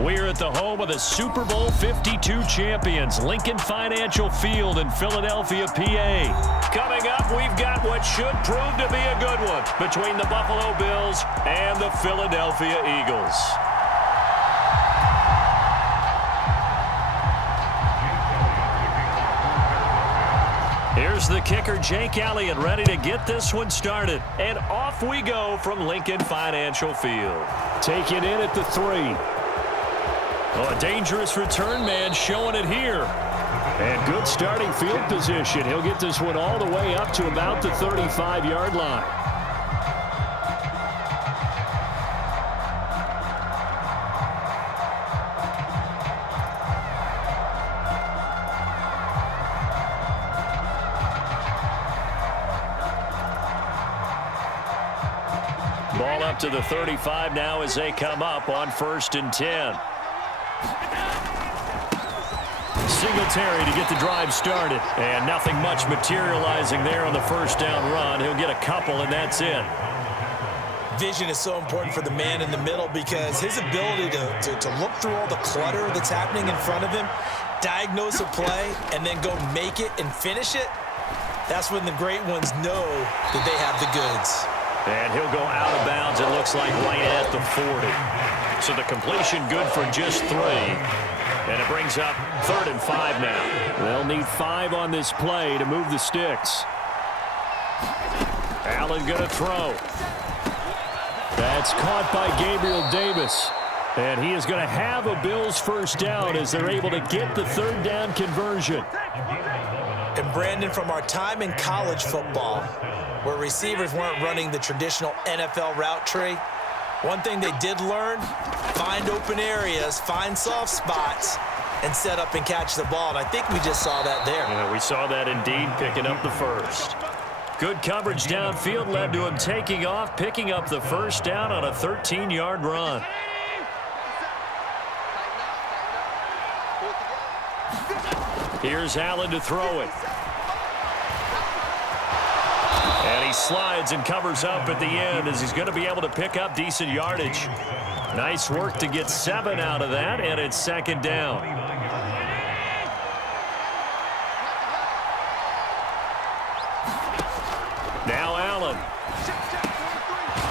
We're at the home of the Super Bowl 52 champions, Lincoln Financial Field in Philadelphia, PA. Coming up, we've got what should prove to be a good one between the Buffalo Bills and the Philadelphia Eagles. Here's the kicker, Jake Elliott, ready to get this one started. And off we go from Lincoln Financial Field. Take it in at the 3. Oh, a dangerous return man showing it here. And good starting field position. He'll get this one all the way up to about the 35-yard line. Ball up to the 35 now as they come up on 1st and 10. Singletary to get the drive started. And nothing much materializing there on the first down run. He'll get a couple, and that's it. Vision is so important for the man in the middle because his ability to look through all the clutter that's happening in front of him, diagnose a play, and then go make it and finish it, that's when the great ones know that they have the goods. And he'll go out of bounds, it looks like, right at the 40. So the completion good for just 3. And it brings up 3rd and 5 now. They'll need 5 on this play to move the sticks. Allen going to throw. That's caught by Gabriel Davis. And he is going to have a Bills first down as they're able to get the 3rd down conversion. And Brandon, from our time in college football, where receivers weren't running the traditional NFL route tree, one thing they did learn, find open areas, find soft spots, and set up and catch the ball. And I think we just saw that there. Yeah, we saw that indeed, picking up the first. Good coverage downfield led to him taking off, picking up the first down on a 13-yard run. Here's Allen to throw it. And he slides and covers up at the end as he's going to be able to pick up decent yardage. Nice work to get 7 out of that, and it's 2nd down. Now Allen.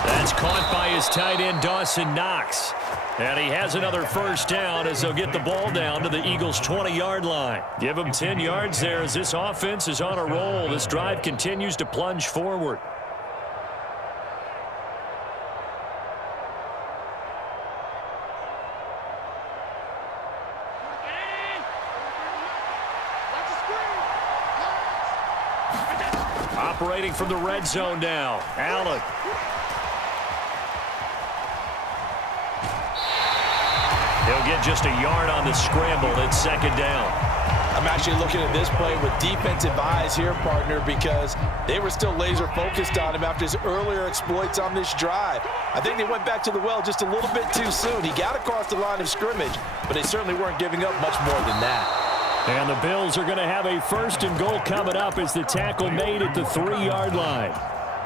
That's caught by his tight end, Dawson Knox. And he has another first down as they'll get the ball down to the Eagles' 20-yard line. Give him 10 yards there as this offense is on a roll. This drive continues to plunge forward. Operating from the red zone now, Allen. He'll get just a yard on the scramble. It's 2nd down. I'm actually looking at this play with defensive eyes here, partner, because they were still laser focused on him after his earlier exploits on this drive. I think they went back to the well just a little bit too soon. He got across the line of scrimmage, but they certainly weren't giving up much more than that. And the Bills are going to have a 1st and goal coming up as the tackle made at the 3-yard line.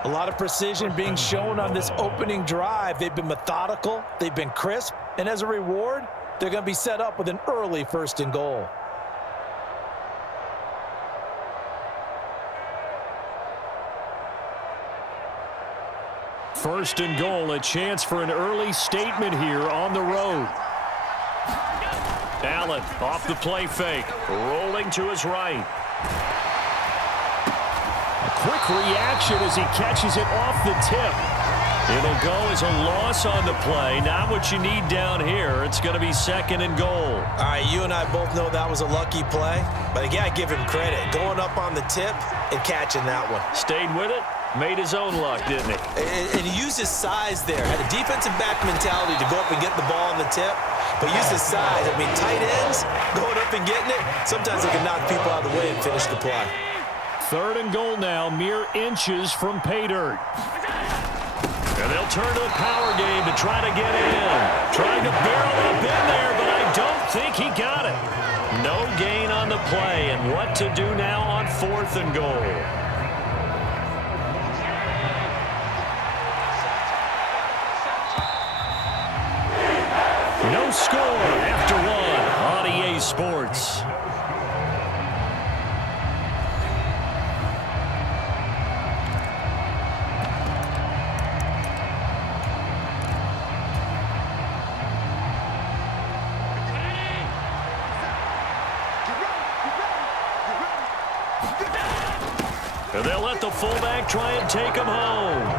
A lot of precision being shown on this opening drive. They've been methodical, they've been crisp, and as a reward, they're going to be set up with an early 1st and goal. First and goal, a chance for an early statement here on the road. Allen off the play fake, rolling to his right. A quick reaction as he catches it off the tip. It'll go as a loss on the play. Not what you need down here. It's going to be 2nd and goal. All right, you and I both know that was a lucky play. But again, I give him credit. Going up on the tip and catching that one. Stayed with it. Made his own luck, didn't he? And he used his size there. Had a defensive back mentality to go up and get the ball on the tip. But use his size. I mean, tight ends going up and getting it. Sometimes they can knock people out of the way and finish the play. 3rd and goal now, mere inches from pay dirt. And they'll turn to the power game to try to get in. Trying to barrel up in there, but I don't think he got it. No gain on the play, and what to do now on 4th and goal. No score after one on EA Sports. And they'll let the fullback try and take him home.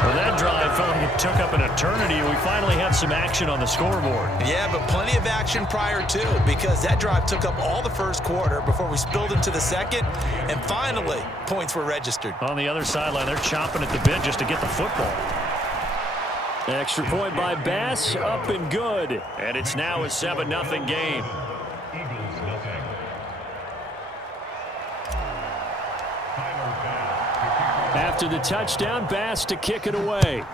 Well, that drive felt like it took up an eternity. We finally have some action on the scoreboard. Yeah, but plenty of action prior to, because that drive took up all the first quarter before we spilled into the second, and finally, points were registered. On the other sideline, they're chomping at the bit just to get the football. Extra point by Bass, up and good. And it's now a 7-0 game. After the touchdown, Bass to kick it away.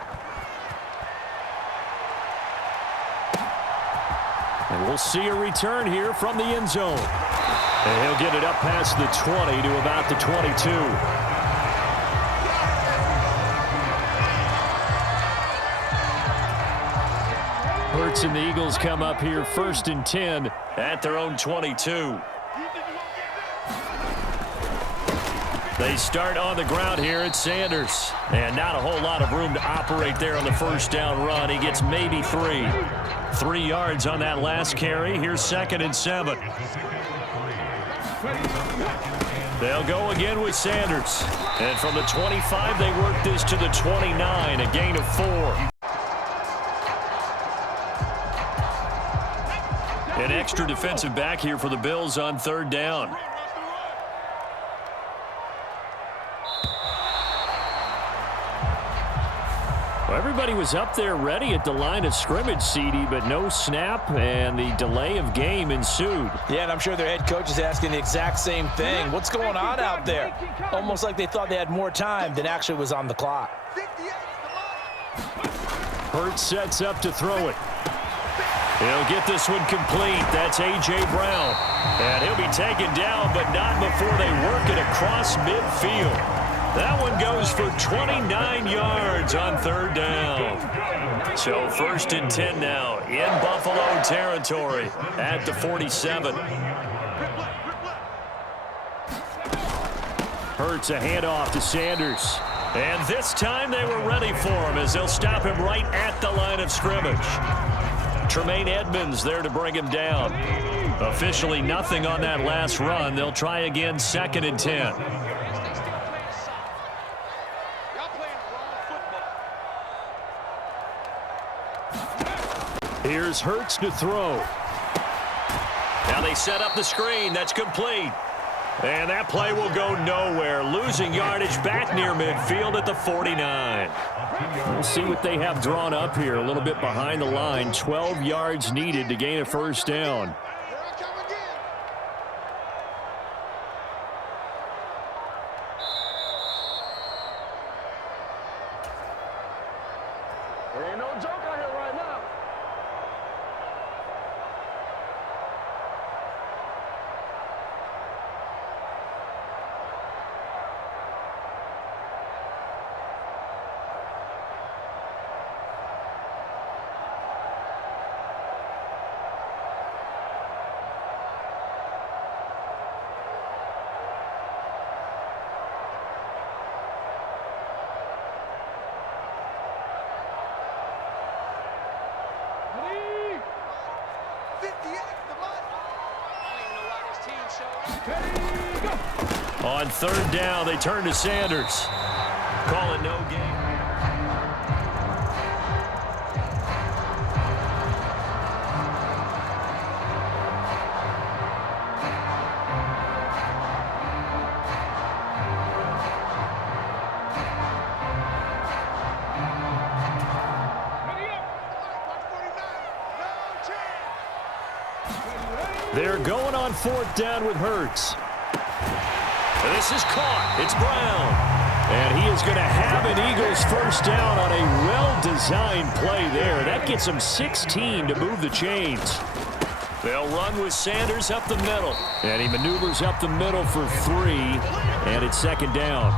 And we'll see a return here from the end zone. And he'll get it up past the 20 to about the 22. Hurts and the Eagles come up here 1st and 10 at their own 22. They start on the ground here at Sanders. And not a whole lot of room to operate there on the first down run. He gets maybe 3. 3 yards on that last carry. Here's 2nd and 7. They'll go again with Sanders. And from the 25, they work this to the 29, a gain of 4. An extra defensive back here for the Bills on 3rd down. Well, everybody was up there ready at the line of scrimmage, CD, but no snap, and the delay of game ensued. Yeah, and I'm sure their head coach is asking the exact same thing. What's going on out there? Almost like they thought they had more time than actually was on the clock. Hurts sets up to throw it. He'll get this one complete. That's A.J. Brown. And he'll be taken down, but not before they work it across midfield. That one goes for 29 yards on 3rd down. So 1st and 10 now in Buffalo territory at the 47. Hurts a handoff to Sanders. And this time they were ready for him as they'll stop him right at the line of scrimmage. Tremaine Edmonds there to bring him down. Officially nothing on that last run. They'll try again 2nd and 10. Here's Hurts to throw. Now they set up the screen. That's complete. And that play will go nowhere. Losing yardage back near midfield at the 49. We'll see what they have drawn up here. A little bit behind the line. 12 yards needed to gain a 1st down. There ain't no joke out here right now. On 3rd down, they turn to Sanders. Call it no game. They're going on 4th down with Hurts. This is caught. It's Brown. And he is going to have an Eagles 1st down on a well-designed play there. That gets them 16 to move the chains. They'll run with Sanders up the middle. And he maneuvers up the middle for 3. And it's 2nd down.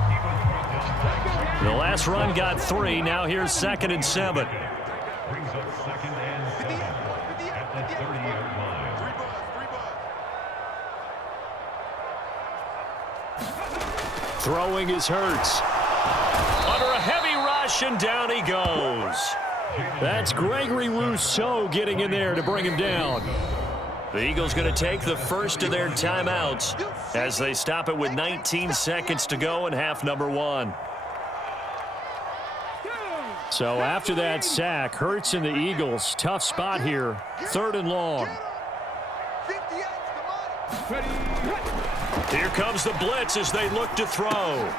The last run got 3. Now here's 2nd and 7. Throwing is Hurts. Under a heavy rush, and down he goes. That's Gregory Rousseau getting in there to bring him down. The Eagles going to take the first of their timeouts as they stop it with 19 seconds to go in half number 1. So after that sack, Hurts and the Eagles, tough spot here, 3rd and long. Here comes the blitz as they look to throw.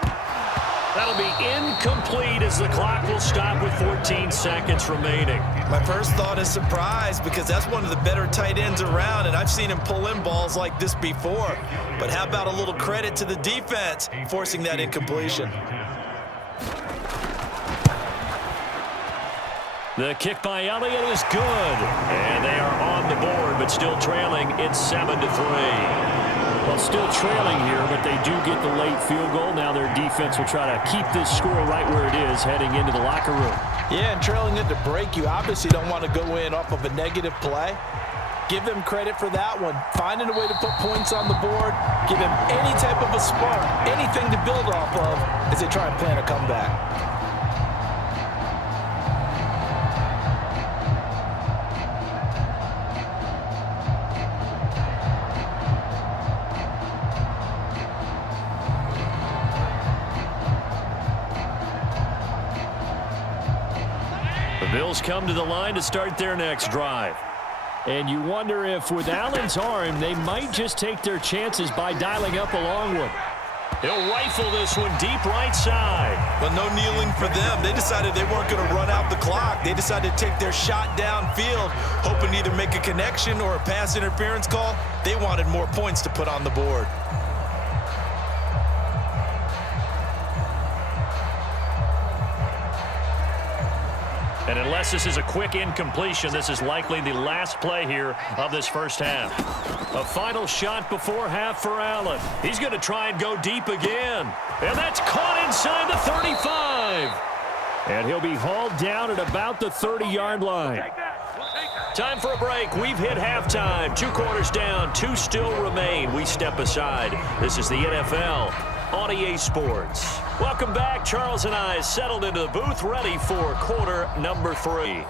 That'll be incomplete as the clock will stop with 14 seconds remaining. My first thought is surprise because that's one of the better tight ends around, and I've seen him pull in balls like this before. But how about a little credit to the defense forcing that incompletion? The kick by Elliott is good, and they are on the board, but still trailing. It's 7-3. Well, still trailing here, but they do get the late field goal. Now their defense will try to keep this score right where it is heading into the locker room. Yeah, and trailing it to break, you obviously don't want to go in off of a negative play. Give them credit for that one. Finding a way to put points on the board, give them any type of a spark, anything to build off of as they try and plan a comeback. Bills come to the line to start their next drive. And you wonder if with Allen's arm, they might just take their chances by dialing up a long one. He'll rifle this one deep right side. But no kneeling for them. They decided they weren't going to run out the clock. They decided to take their shot downfield, hoping to either make a connection or a pass interference call. They wanted more points to put on the board. And unless this is a quick incompletion, this is likely the last play here of this first half. A final shot before half for Allen. He's going to try and go deep again. And that's caught inside the 35. And he'll be hauled down at about the 30-yard line. Time for a break. We've hit halftime. 2 quarters down, 2 still remain. We step aside. This is the NFL on EA Sports. Welcome back. Charles and I settled into the booth, ready for quarter number 3.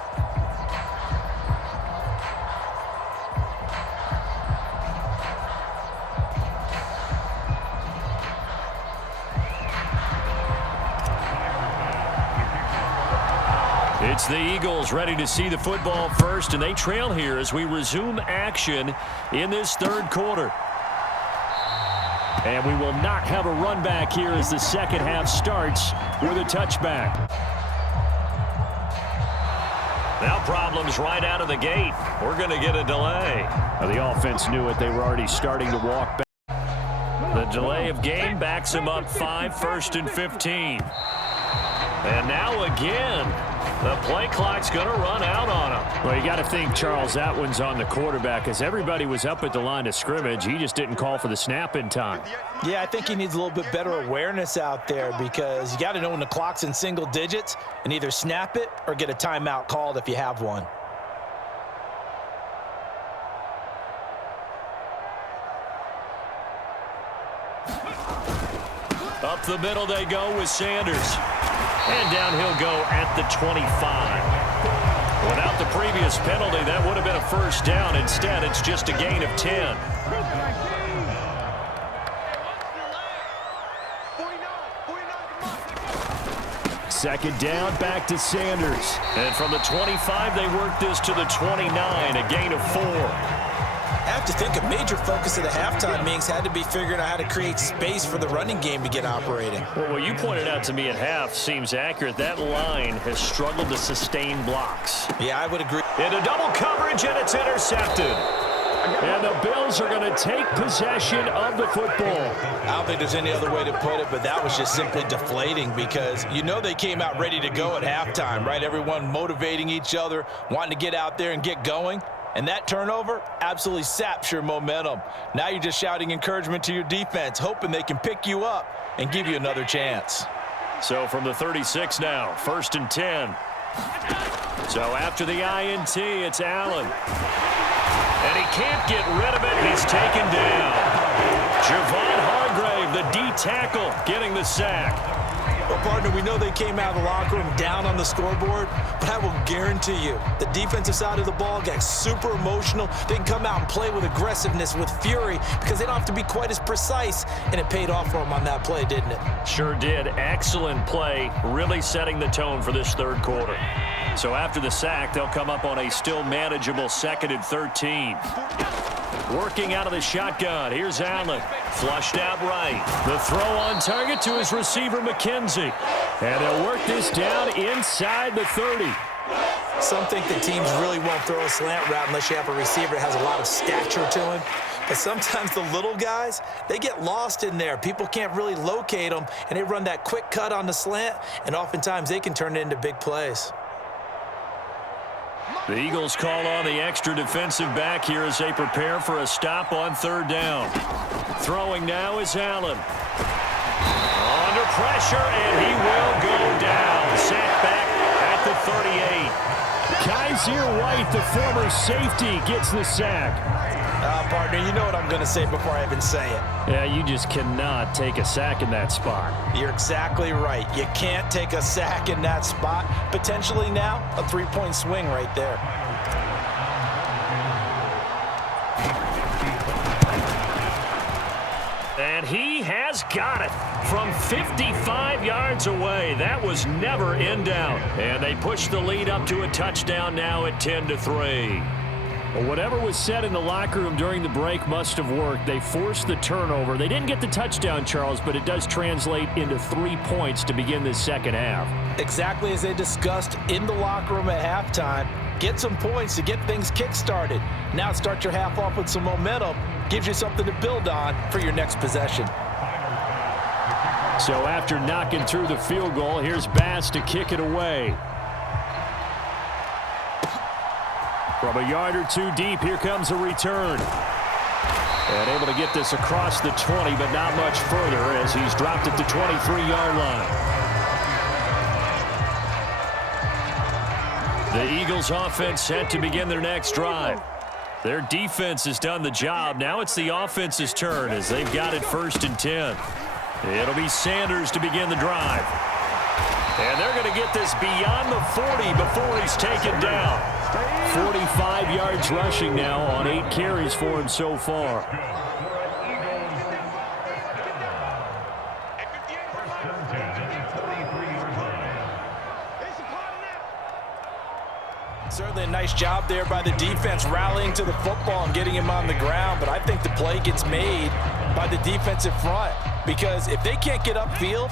It's the Eagles ready to see the football first, and they trail here as we resume action in this 3rd quarter. And we will not have a run back here as the second half starts with a touchback. Now problems right out of the gate. We're going to get a delay. Now the offense knew it. They were already starting to walk back. The delay of game backs him up 5, 1st and 15. And now again, the play clock's going to run out on him. Well, you got to think, Charles, that one's on the quarterback as everybody was up at the line of scrimmage. He just didn't call for the snap in time. Yeah, I think he needs a little bit better awareness out there because you got to know when the clock's in single digits and either snap it or get a timeout called if you have one. Up the middle they go with Sanders. And down he'll go at the 25. Without the previous penalty, that would have been a first down. Instead, it's just a gain of 10. Second down, back to Sanders. And from the 25, they work this to the 29, a gain of 4. I have to think a major focus of the halftime meetings had to be figuring out how to create space for the running game to get operating. Well, what you pointed out to me at half seems accurate. That line has struggled to sustain blocks. Yeah, I would agree. Into double coverage, and it's intercepted. And the Bills are going to take possession of the football. I don't think there's any other way to put it, but that was just simply deflating because you know they came out ready to go at halftime, right? Everyone motivating each other, wanting to get out there and get going. And that turnover absolutely saps your momentum. Now you're just shouting encouragement to your defense, hoping they can pick you up and give you another chance. So from the 36 now, 1st and 10. So after the INT, it's Allen. And he can't get rid of it. He's taken down. Javon Hargrave, the D tackle, getting the sack. Well, partner, we know they came out of the locker room down on the scoreboard, but I will guarantee you the defensive side of the ball got super emotional. They can come out and play with aggressiveness, with fury, because they don't have to be quite as precise, and it paid off for them on that play, didn't it? Sure did. Excellent play, really setting the tone for this third quarter. So after the sack, they'll come up on a still manageable 2nd and 13. Working out of the shotgun. Here's Allen. Flushed out right. The throw on target to his receiver, McKenzie. And he'll work this down inside the 30. Some think that teams really won't throw a slant route unless you have a receiver that has a lot of stature to him. But sometimes the little guys, they get lost in there. People can't really locate them, and they run that quick cut on the slant, and oftentimes they can turn it into big plays. The Eagles call on the extra defensive back here as they prepare for a stop on 3rd down. Throwing now is Allen. Under pressure, and he will go down. Sacked back at the 38. Kaiser White, the former safety, gets the sack. Partner, you know what I'm going to say before I even say it. Yeah, you just cannot take a sack in that spot. You're exactly right. You can't take a sack in that spot. Potentially now, a 3-point swing right there. And he has got it from 55 yards away. That was never in doubt. And they push the lead up to a touchdown now at 10-3. Well, whatever was said in the locker room during the break must have worked. They forced the turnover. They didn't get the touchdown, Charles, but it does translate into 3 points to begin this second half. Exactly as they discussed in the locker room at halftime. Get some points to get things kick-started. Now start your half off with some momentum. Gives you something to build on for your next possession. So after knocking through the field goal, here's Bass to kick it away. From a yard or two deep, here comes a return. And able to get this across the 20, but not much further as he's dropped at the 23-yard line. The Eagles offense set to begin their next drive. Their defense has done the job. Now it's the offense's turn as they've got it 1st and 10. It'll be Sanders to begin the drive. And they're going to get this beyond the 40 before he's taken down. 45 yards rushing now on 8 carries for him so far. Certainly a nice job there by the defense rallying to the football and getting him on the ground, but I think the play gets made by the defensive front because if they can't get upfield,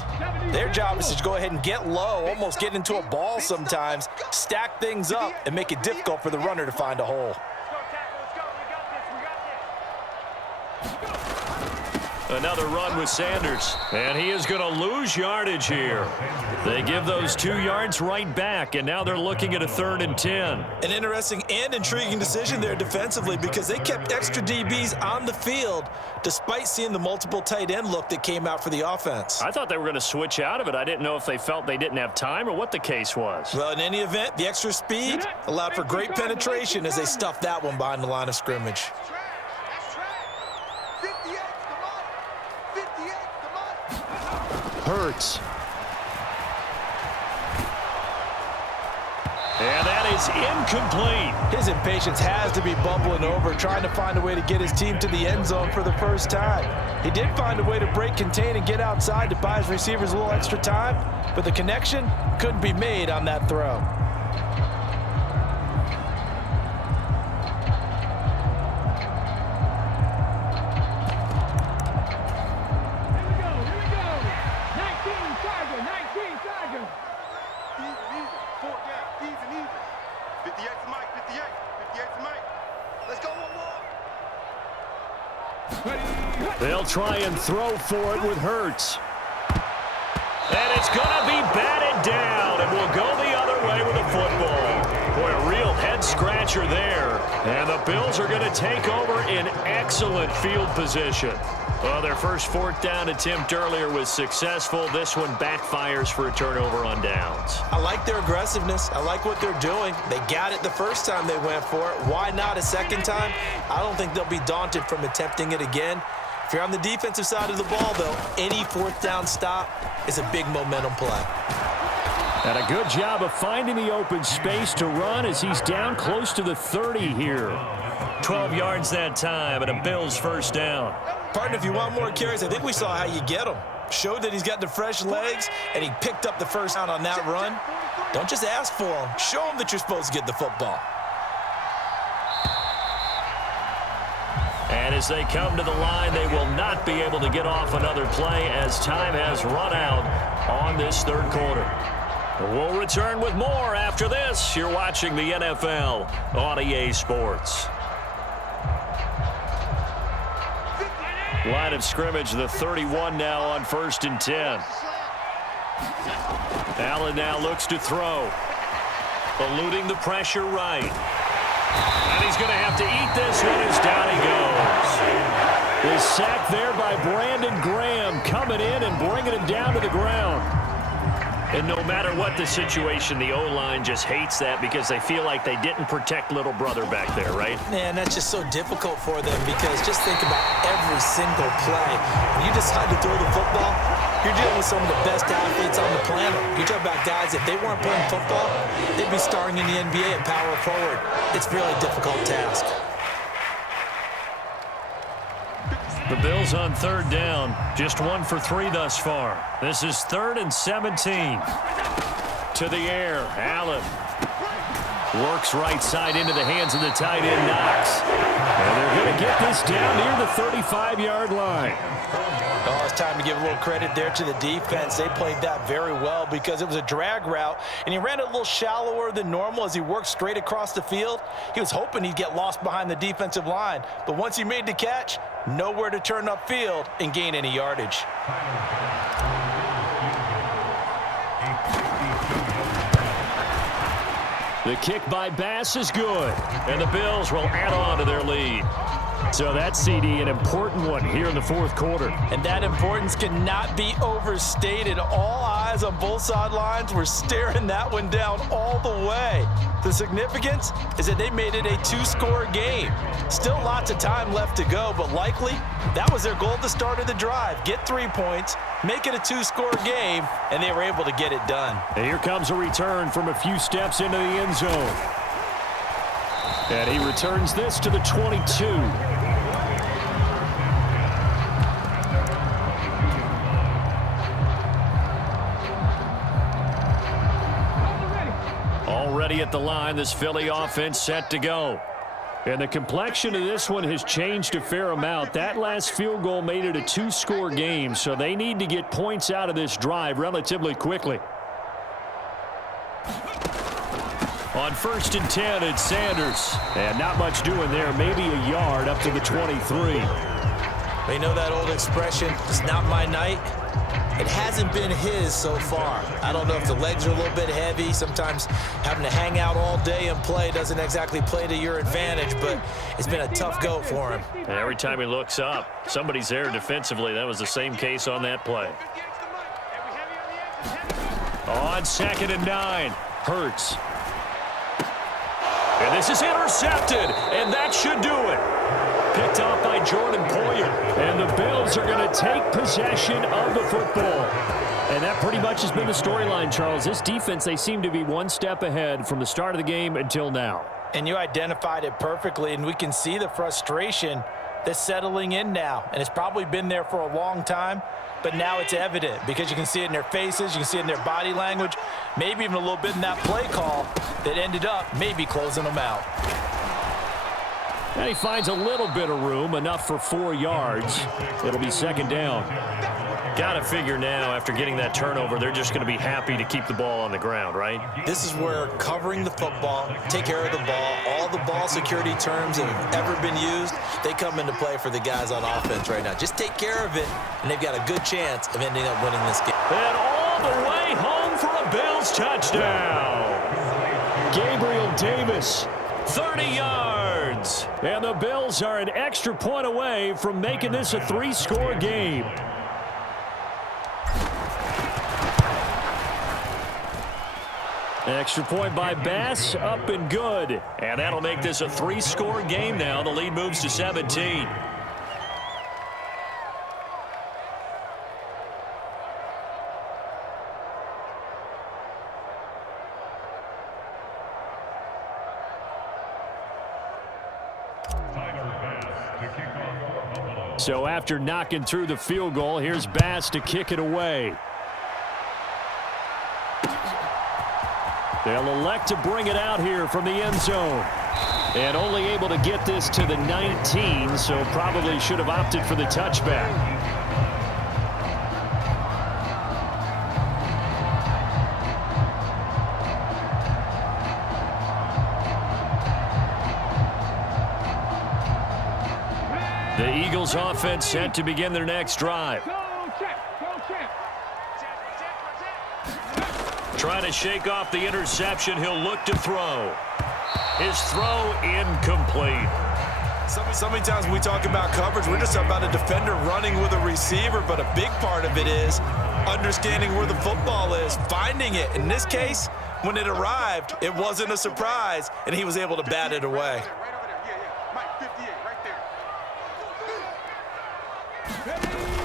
their job is to go ahead and get low, almost get into a ball sometimes, stack things up, and make it difficult for the runner to find a hole. Another run with Sanders, and he is going to lose yardage here. They give those 2 yards right back, and now they're looking at a 3rd and 10. An interesting and intriguing decision there defensively because they kept extra DBs on the field despite seeing the multiple tight end look that came out for the offense. I thought they were going to switch out of it. I didn't know if they felt they didn't have time or what the case was. Well, in any event, the extra speed allowed for great penetration as they stuffed that one behind the line of scrimmage. Hurts. And that is incomplete. His impatience has to be bubbling over, trying to find a way to get his team to the end zone for the first time. He did find a way to break contain and get outside to buy his receivers a little extra time, but the connection couldn't be made on that throw. They'll try and throw for it with Hurts. And it's going to be batted down, and we'll go the other way with the football. Boy, a real head-scratcher there. And the Bills are going to take over in excellent field position. Well, their first fourth down attempt earlier was successful. This one backfires for a turnover on downs. I like their aggressiveness. I like what they're doing. They got it the first time they went for it. Why not a second time? I don't think they'll be daunted from attempting it again. If you're on the defensive side of the ball, though, any fourth down stop is a big momentum play. And a good job of finding the open space to run as he's down close to the 30 here. 12 yards that time and a Bills first down. Partner, if you want more carries, I think we saw how you get them. Showed that he's got the fresh legs, and he picked up the first down on that run. Don't just ask for him. Show him that you're supposed to get the football. And as they come to the line, they will not be able to get off another play as time has run out on this third quarter. We'll return with more after this. You're watching the NFL on EA Sports. Line of scrimmage, the 31 now on 1st and 10. Allen now looks to throw. Eluding the pressure right. And he's going to have to eat this one as down he goes. The sack there by Brandon Graham coming in and bringing him down to the ground. And no matter what the situation, the O-line just hates that because they feel like they didn't protect little brother back there, right? Man, that's just so difficult for them because just think about every single play. When you decide to throw the football, you're dealing with some of the best athletes on the planet. You talk about guys, if they weren't playing football, they'd be starring in the NBA at power forward. It's a really difficult task. The Bills on third down, just 1 for 3 thus far. This is 3rd and 17. To the air, Allen works right side into the hands of the tight end, Knox. And they're going to get this down near the 35-yard line. Oh, it's time to give a little credit there to the defense. They played that very well because it was a drag route, and he ran it a little shallower than normal as he worked straight across the field. He was hoping he'd get lost behind the defensive line, but once he made the catch, nowhere to turn upfield and gain any yardage. The kick by Bass is good, and the Bills will add on to their lead. So that CD, an important one here in the fourth quarter. And that importance cannot be overstated. All eyes on both sidelines were staring that one down all the way. The significance is that they made it a 2-score game. Still lots of time left to go, but likely that was their goal at the start of the drive. Get 3 points, make it a 2-score game, and they were able to get it done. And here comes a return from a few steps into the end zone. And he returns this to the 22. Already at the line, this Philly offense set to go. And the complexion of this one has changed a fair amount. That last field goal made it a 2-score game, so they need to get points out of this drive relatively quickly. On 1st and 10, it's Sanders. And not much doing there, maybe a yard up to the 23. They know that old expression, it's not my night. It hasn't been his so far. I don't know if the legs are a little bit heavy. Sometimes having to hang out all day and play doesn't exactly play to your advantage, but it's been a tough go for him. And every time he looks up, somebody's there defensively. That was the same case on that play. On 2nd and 9, Hurts. And this is intercepted, and that should do it. Picked off by Jordan Poyer. And the Bills are going to take possession of the football. And that pretty much has been the storyline, Charles. This defense, they seem to be one step ahead from the start of the game until now. And you identified it perfectly, and we can see the frustration that's settling in now. And it's probably been there for a long time, but now it's evident because you can see it in their faces, you can see it in their body language, maybe even a little bit in that play call that ended up maybe closing them out. And he finds a little bit of room, enough for 4 yards. It'll be 2nd down. Got to figure now, after getting that turnover, they're just going to be happy to keep the ball on the ground, right? This is where covering the football, take care of the ball, all the ball security terms that have ever been used, they come into play for the guys on offense right now. Just take care of it, and they've got a good chance of ending up winning this game. And all the way home for a Bills touchdown. Gabriel Davis, 30 yards. And the Bills are an extra point away from making this a 3-score game. Extra point by Bass, up and good. And that'll make this a 3-score game now. The lead moves to 17. So after knocking through the field goal, here's Bass to kick it away. They'll elect to bring it out here from the end zone. And only able to get this to the 19, so probably should have opted for the touchback. The Eagles offense set to begin their next drive. Trying to shake off the interception. He'll look to throw. His throw incomplete. So many times when we talk about coverage, we're just about a defender running with a receiver, but a big part of it is understanding where the football is, finding it. In this case, when it arrived, it wasn't a surprise, and he was able to bat it away.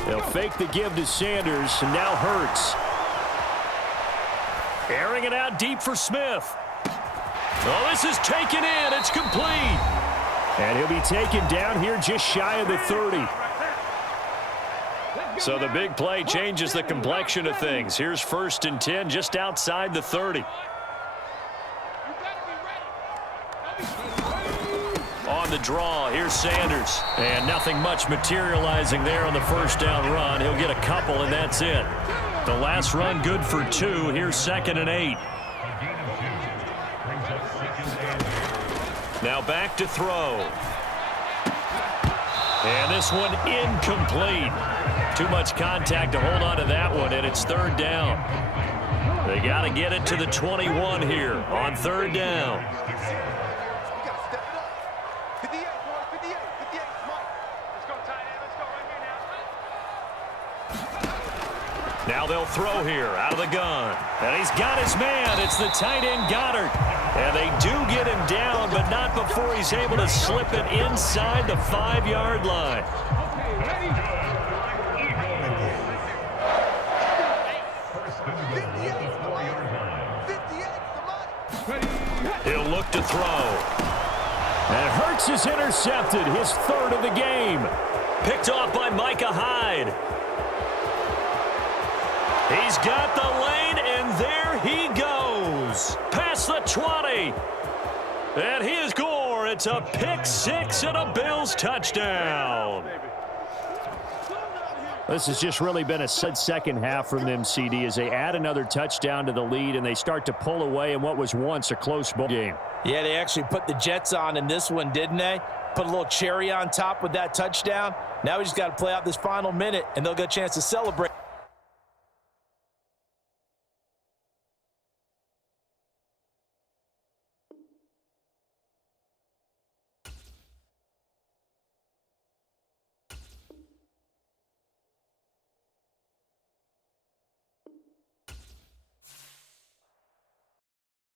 They'll fake the give to Sanders, and now Hurts. Airing it out deep for Smith. Oh, this is taken in. It's complete. And he'll be taken down here just shy of the 30. So the big play changes the complexion of things. Here's 1st and 10 just outside the 30. On the draw, here's Sanders. And nothing much materializing there on the first down run. He'll get a couple, and that's it. The last run good for 2. Here's 2nd and 8. Now back to throw. And this one incomplete. Too much contact to hold on to that one, and it's 3rd down. They got to get it to the 21 here on 3rd down. Now they'll throw here out of the gun. And he's got his man. It's the tight end Goddard. And they do get him down, but not before he's able to slip it inside the 5-yard line. He'll look to throw. And Hurts is intercepted, his 3rd of the game. Picked off by Micah Hyde. He's got the lane, and there he goes. Past the 20. And he is score. It's a pick 6 and a Bills touchdown. This has just really been a second half from them, CD, as they add another touchdown to the lead, and they start to pull away in what was once a close ball game. Yeah, they actually put the Jets on in this one, didn't they? Put a little cherry on top with that touchdown. Now we just got to play out this final minute, and they'll get a chance to celebrate.